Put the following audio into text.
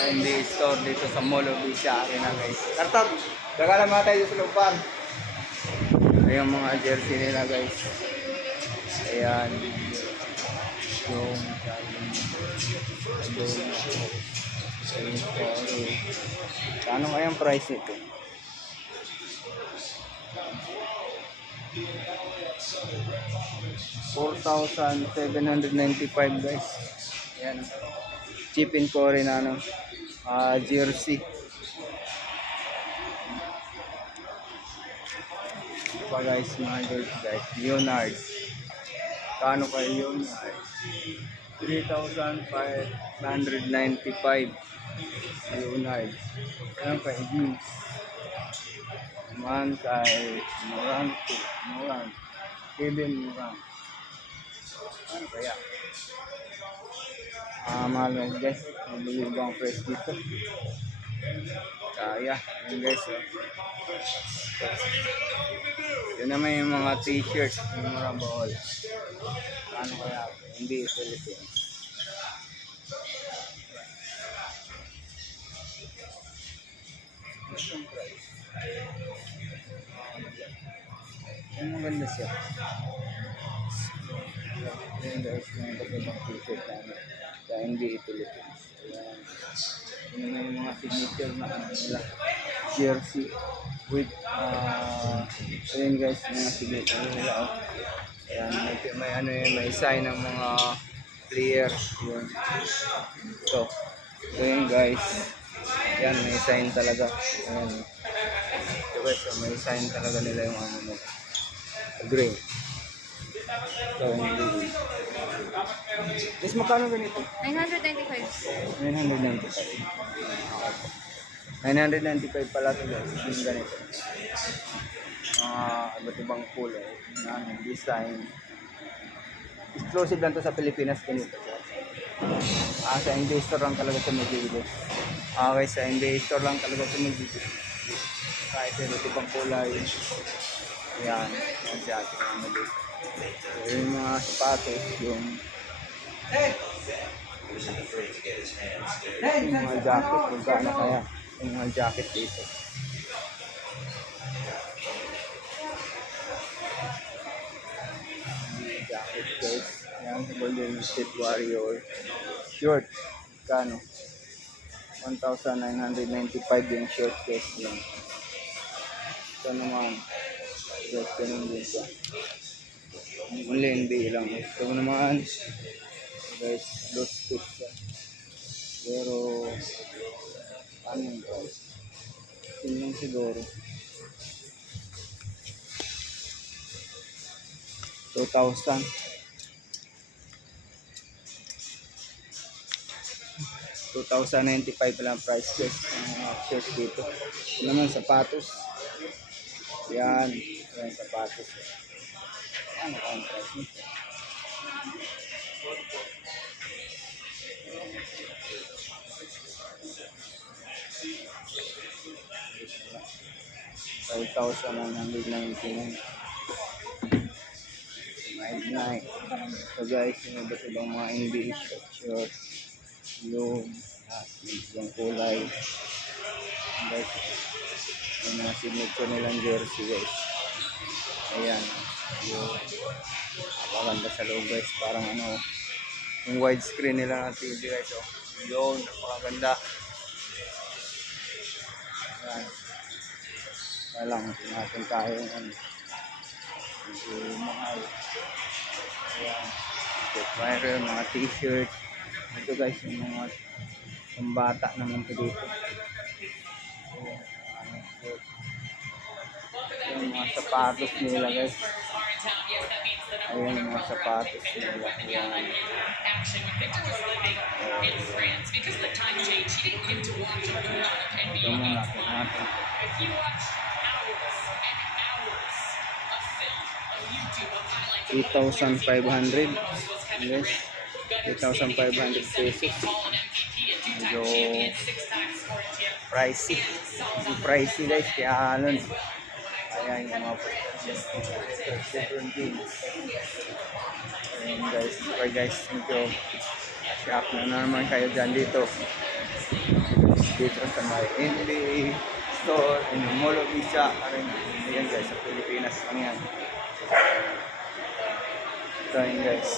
sa Indie Store dito sa Mall of Asia Arena guys. Kartap, gagala mga tayo sa lupan. Ayan yung mga jersey nila guys. Ayan. Yung ano kayang price nito? $4,795 guys. Ayan. Cheap in Korea na ano, jersey. Pa guys, mga jersey guys. Leonard. Kano kayo Leonard? 3,595 Leonard. Ayan kay jeans. Naman kay Morant. Kevin Morant. Ano kaya? Mahal guys. Mabili ba ang price dito? Kaya. Ayan guys. Yun naman yung mga t-shirt. Yung mga ball. Ano kaya? Hindi Philippines. Ang price. Ang maganda siya. Ayan guys, mga bagabang t-shirt namin. Kaya hindi Philippines. Ayan. Yun na yung mga signature na ano nila. Jersey with ayan guys, mga signature nila. Oh. Ayan, may ano yun, may sign ng mga player. Yun. So, ayan guys. Ayan, may sign talaga. Ayan. So guys, so may sign talaga nila yung ano mo. Green. So, hindi. Is magkano ganito? 995. 995 pala ito guys. Yung ganito. Iba't ibang kulay. Design. Exclusive lang to sa Pilipinas ganito. Sa NBA store lang talaga sa Magigilo. Okay, sa NBA store lang talaga sa Magigilo. Kahit iba't ibang kulay. Yan. Yan siya ating mga Magigilo. Yung mga sapatos, yung mga jacket, kung gaano kaya yung mga jacket dito. Jacket guys, yan sa Golden State Warrior short, gaano 1,995 yung short guys lang. Ito naman guys, ganun din siya. Only NBA lang. Ito naman guys, loose fit siya. Pero ano yung guys? Yun lang siguro. 2,000. 2,095 lang price guys. Shirt dito. Ito naman sapatos. Yan. Yan sapatos. Ano ang price nito? $5,199. Night. So guys, yung iba't ibang mga NBA short, yung kulay. Guys, yung mga signature nilang jersey guys. Ayan. Yung napakaganda sa loob guys. Parang ano, yung widescreen nila ng TV guys. Oh. Yun, napakaganda. Ayan. Kaya lang, natin tayo yung ano. Medyo mahal. Ayan. Viral, mga t-shirt. Ito guys, yung mga pambata naman ito dito. Ayan, yung mga sapatos nila guys. Ayan yung mga sapatos nila. Ayan. Ito muna natin. 3,500. Yes. 3,500 pesos. Medyo pricey. Medyo pricey guys. Kaya ano. Ayan yung mga different things. Ayan guys. Okay guys. Thank you. Shop na naman kayo dyan dito. dito sa may NBA store in Mall of Asia Arena. Ayan guys, sa Pilipinas lang yan. Ito yun guys.